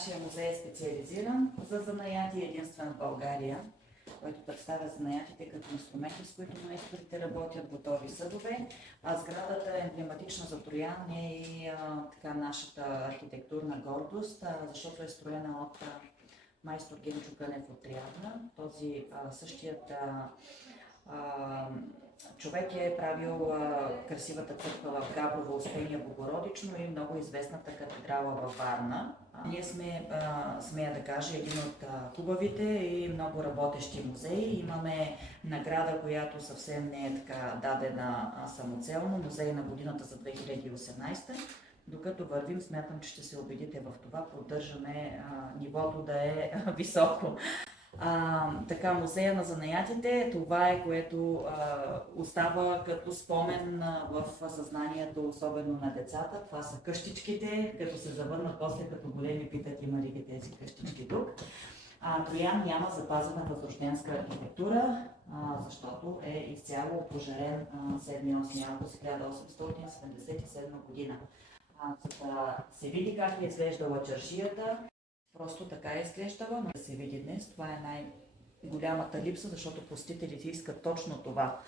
Нашия музей е специализиран за занаяти, единствен в България, който представя занаятите като инструменти, с които майсторите работят, готови съдове. А сградата е емблематична за Троян и така нашата архитектурна гордост, защото е строена от майстор Генчо Кънев от Триадна. Този същият човек е правил красивата църква в Габрово, Успение Богородично и много известната катедрала във Варна. Ние сме, смея да кажа, един от хубавите и много работещи музеи. Имаме награда, която съвсем не е така дадена самоцелно, музей на годината за 2018. Докато вървим, смятам, че ще се убедите в това, поддържаме нивото да е високо. Така, музея на занаятите, това е което остава като спомен в съзнанието, особено на децата. Това са къщичките, като се завърнат после като големи питат има ли ги тези къщички тук. Троян няма запазена възрожденска архитектура, защото е изцяло пожарен 7-8 август 1877 година. За да се види как е изглеждала чаршията, просто така е изглеждала, но да се види днес, това е най-голямата липса, защото посетителите искат точно това.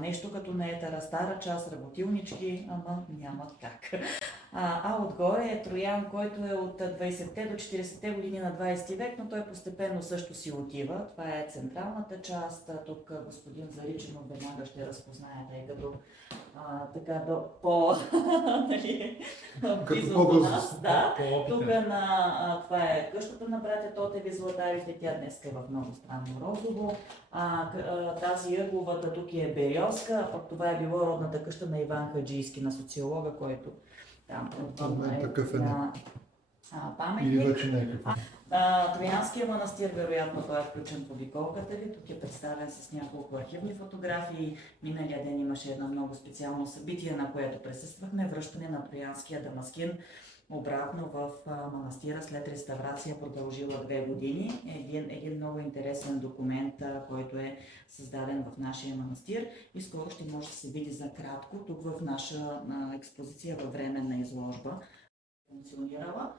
Нещо като наетара стара част, работилнички, ама нямат как. Отгоре е Троян, който е от 20-те до 40-те години на 20 век, но той постепенно също си отива. Това е централната част. Тук господин Заричинов веднага ще разпознае, тъй като така близо до нас. Да. Тук това е къщата на братя Тотеви Златарите. Тя днес е в много странно розово. Тази ъгловата тук е Бериоска, пък това е било родната къща на Иван Хаджийски, на социолога, който там паметник. Или вече не е Троянския манастир, вероятно, той е включен в обиколката ви. Тук е представен с няколко архивни фотографии. Миналия ден имаше едно много специално събитие, на което присъствахме. Връщане на Троянския дамаскин обратно в манастира след реставрация, продължила 2 години. Един много интересен документ, който е създаден в нашия манастир и скоро ще може да се види за кратко тук в наша експозиция във временна изложба. Функционирала.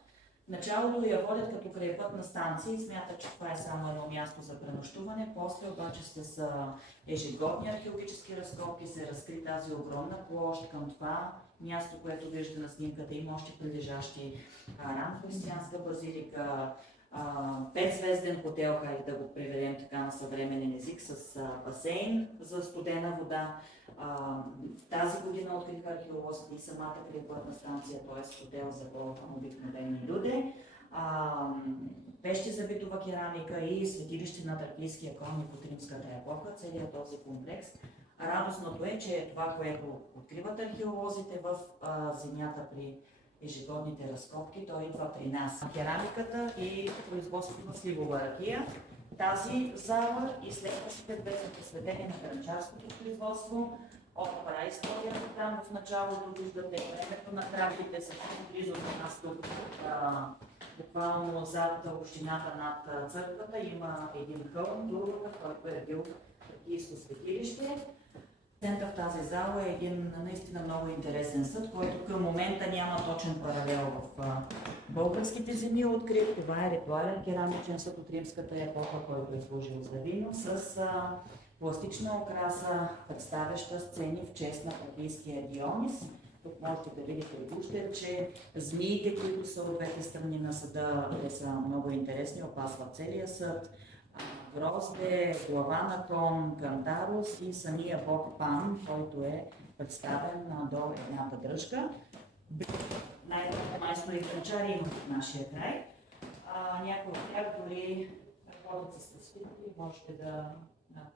Началото я водят като крайпътна станция и смятат, че това е само едно място за пренощуване. После обаче с ежегодни археологически разкопки се разкри тази огромна площ. Към това място, което виждате на снимката, има още прилежащи ранхристиянска базилика, 5-звезден хотел, хайде да го преведем така на съвременен език, с басейн за студена вода. Тази година откриха археолозите и самата крайпътна станция, т.е. хотел за по-обикновени люди. Пещи за битова керамика и светилище на тракийския конник от римската епоха, целият този комплекс. Радостното е, че това, което откриват археолозите в земята при ежегодните разкопки, той идва при нас. Керамиката и производството на сливова ракия. Тази зала и следващите две са посветени на гранчарското производство. От праисторията там в началото виждате времето на крабите, съвсем близо до нас тук, буквално зад общината над църквата има един хълм, Дурбата, който е бил тракийско светилище. Център в тази зала е един наистина много интересен съд, който към момента няма точен паралел в българските земи открит. Това е ритуален керамичен съд от римската епоха, който е служил за вино, с пластична окраса, представяща сцени в чест на тракийския Дионис. Тук можете да видите гущерче, змиите, които са от двете страни на съда, те са много интересни, опасват целия съд. Грозде, глава на кон, Кантарус и самия бог Пан, който е представен до едната дръжка. Най-добре майстори и гранчари има в нашия край. Някои от тях дори работят с посетители, можете да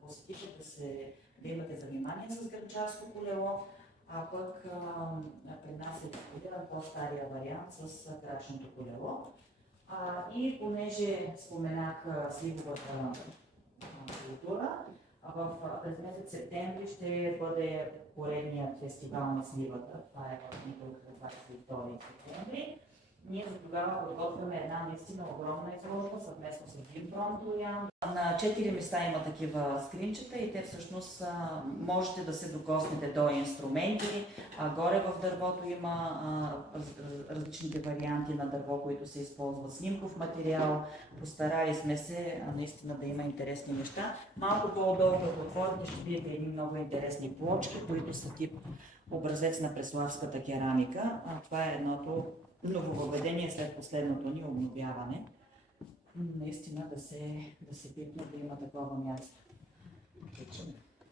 посетите, да имате занимание с гранчарско колело, а пък при нас е дискутиран по-стария вариант с крачното колело. И понеже споменах сливовата култура, през месец септември ще бъде поредният фестивал на сливата. Това е в Николка 22 септември. Ние за тогава подготвяме една наистина огромна изложба, съвместно с Гимпром Троян. На 4 места има такива скринчета и те всъщност можете да се докоснете до инструменти. Горе в дървото има различните варианти на дърво, които се използват, снимков материал. Постарали сме се наистина да има интересни неща. Малко по-долу, като отворите, ще видите едни много интересни плочки, които са тип образец на преславската керамика. Това е едното нововъведение след последното ни обновяване. Наистина да се пипне да има такова място.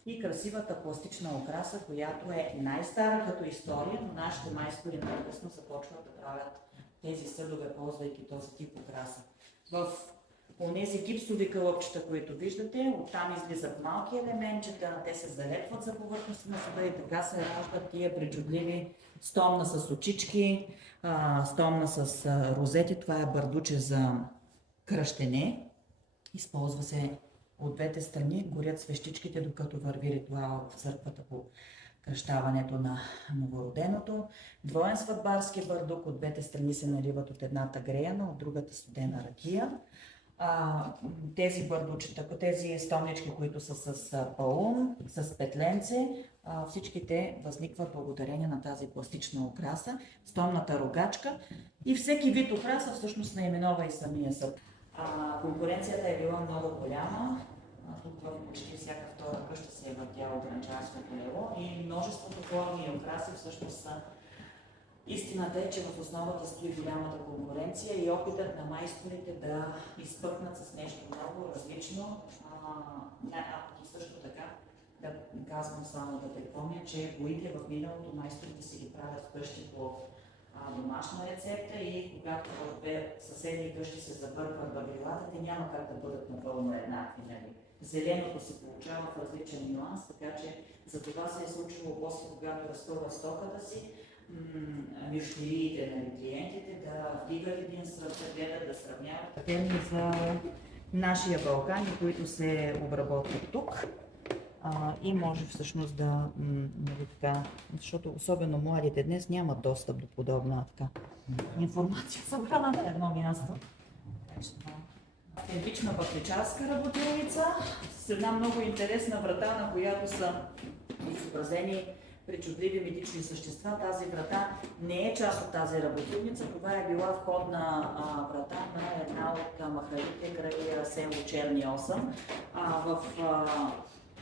И красивата пластична украса, която е най-стара като история, но нашите майстори най-късно започват да правят тези съдове, ползвайки този тип украса. В онези гипсови кълъпчета, които виждате, оттам излизат малки елементчета, те се залепват за повърхността на съда и така се раждат тия причудливи стомна с очички, стомна с розети. Това е бардуче за кръщене. Използва се от двете страни, горят свещичките, докато върви ритуал в църквата по кръщаването на новороденото. Двоен сватбарски бардук, от двете страни се наливат от едната греяна, от другата студена ракия. Тези бардучета, тези стомнички, които са с паун, с петленце, всичките възникват благодарение на тази пластична украса, стомната рогачка и всеки вид украса всъщност наименова и самия съд. Конкуренцията е била много голяма. Тук в почти всяка втора къща се е въртяло гранчарското лево и множеството форми и украси всъщност са. Истината е, че в основата стои голямата конкуренция и опитът на майсторите да изпъкнат с нещо много различно. И също така да казвам само да припомня, че боите в миналото майсторите си ги правят вкъщи по домашна рецепта и когато в две съседни къщи се забъркват багрилата, те няма как да бъдат напълно еднакви. Нали? Зеленото се получава в различен нюанс, така че за това се е случило после, когато разпълват стоката си, мюштериите на клиентите да вдигат един сръб, да гледат, да сравняват теми за нашия Балкан, които се обработват тук. И може всъщност да, нали така, защото особено младите днес нямат достъп до подобна така информация, събрана на едно място. Епична пътечарска работилница с една много интересна врата, на която са изобразени причудливи митични същества. Тази врата не е част от тази работилница, това е била входна врата на една от махалите край село Черни Осъм. В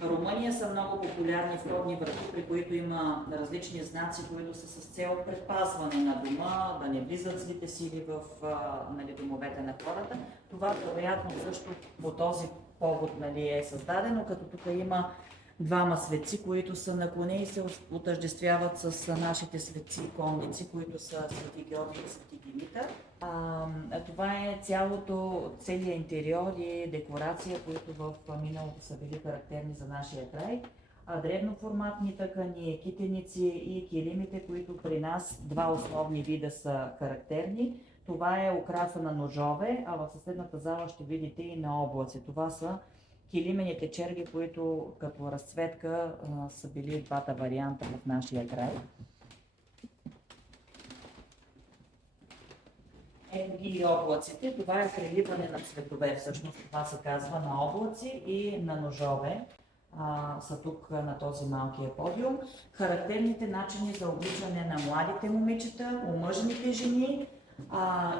Румъния са много популярни входни врати, при които има различни знаци, които са с цел предпазване на дома, да не влизат злите сили в домовете на хората. Това вероятно също по този повод е създадено, като тук има двама светци, които са на коне и се отъждествяват с нашите светци и конници, които са Свети Георги и Свети Димитър. Това е целият интериор и декорация, които в миналото са били характерни за нашия край. Дребноформатни тъкани, китеници и килимите, които при нас два основни вида са характерни. Това е украса на ножове, а в съседната зала ще видите и на облаци. Това са килимените черги, които като разцветка са били двата варианта в нашия край. Ето ги и облаците. Това е преливане на цветове. Всъщност това се казва на облаци и на ножове. Са тук на този малкия подиум. Характерните начини за обличане на младите момичета, омъжените жени.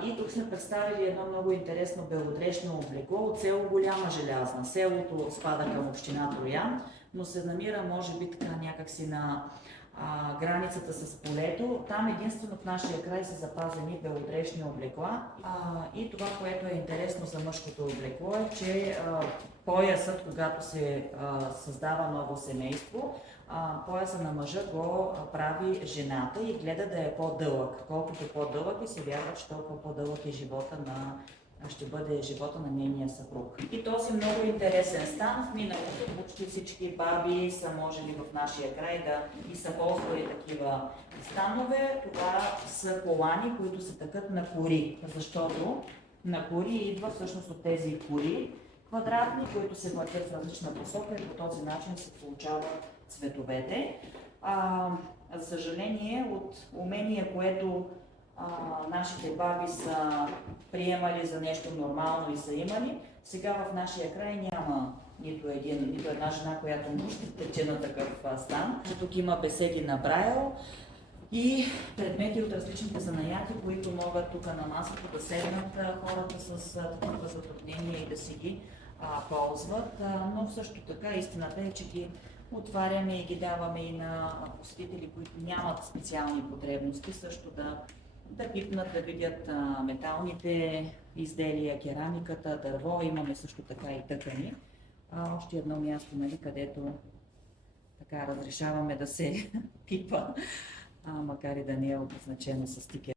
И тук сме представили едно много интересно белодрешно облекло от село Голяма Желязна. Селото спада към община Троян, но се намира, може би, така някакси на границата с полето. Там единствено в нашия край са запазени белодрешни облекла. И това, което е интересно за мъжкото облекло е, че поясът, когато се създава ново семейство, пояса на мъжа го прави жената и гледа да е по-дълъг. Колкото по-дълъг се вярва, че толкова по-дълъг е ще бъде живота на нейния съпруг. И този много интересен стан в миналото, почти всички баби са можели в нашия край и са ползвали такива станове. Това са колани, които се тъкат на кори, защото на кори идва всъщност от тези кори квадратни, които се въртят в различна посока и по този начин се получават цветовете. За съжаление, от умение, което нашите баби са приемали за нещо нормално и са имали. Сега в нашия край няма нито една жена, която може да тече на такъв стан. Тук има беседи на Брайл и предмети от различните занаяти, които могат тук на масата да седнат хората с такива затруднения и да си ги ползват. Но също така истината е, че ги отваряме и ги даваме и на посетители, които нямат специални потребности, също да пипнат, да видят металните изделия, керамиката, дърво. Имаме също така и тъкани. Още едно място, нали, където така разрешаваме да се пипа, макар и да не е обозначено с тикет.